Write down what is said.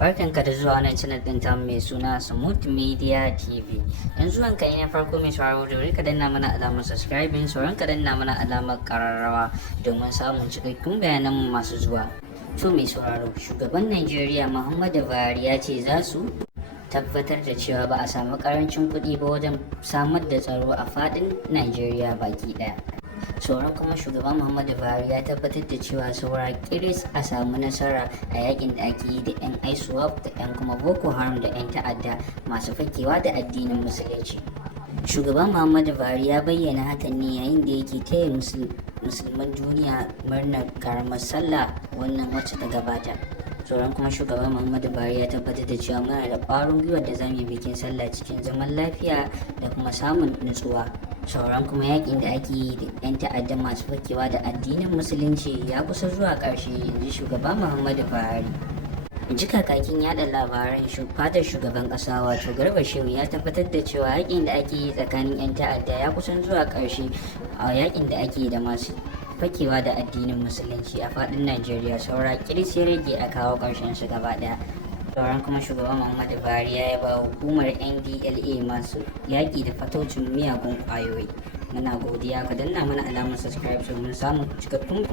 Barkanka da zuwa wannan channel din tamu mai suna Smooth Media TV. Yanzu wanka ne na farko mai sauraro da wuri ka danna mana alamar subscribing, sauran ka danna mana alamar kararrawa domin samun cikakkun bayanan mu masu zuwa. To mai sauraro, shugaban Najeriya Muhammadu Buhari ya ce za su tabbatar da cewa ba a samu karancin kuɗi ba wajen samar da tsaro a faɗin Najeriya baki ɗaya. Sauran kuma shugaban Muhammadu Buhari ya tabbatar da cewa saura kiris a samu nasara a yakin da ake yi da 'yan ISWAP da 'yan kuma Boko Haram da 'yan ta'adda masu fakewa da addinin musulunci. Shugaban Muhammadu Buhari ya bayyana hakan ne yayin da yake taya musulman duniya murnar karamar sallah wannan wacce ta gabata. Sauran kuma shugaban Muhammadu Buhari ya tabbatar da cewa muna da ƙwarin gwiwar da zamu yi bikin sallah cikin zaman lafiya da kuma samun nutsuwa. Sauran kuma yakin da ake yi da 'yan ta'adda masu fakewa da addinin musulunci ya kusa zuwa ƙarshe, yanzu shugaban Muhammadu Buhari. Ji kakakin yada labaran fadar shugaban ƙasa wato Garba Shehu ya tabbatar da cewa yakin da ake yi tsakanin 'yan ta'adda ya kusan zuwa ƙarshe a yakin da ake yi da masu fakewa da addinin musulunci a faɗin Najeriya. Saura kiris ya rage a kawo ƙarshen su gaba ɗaya. Sauran kuma shugaban Muhammadu Buhari ya yaba hukumar NDLA masu yaƙi da fataucin miyagun ƙwayoyi. Muna godiya, ka danna mana alamar subscribe domin samun cikakkun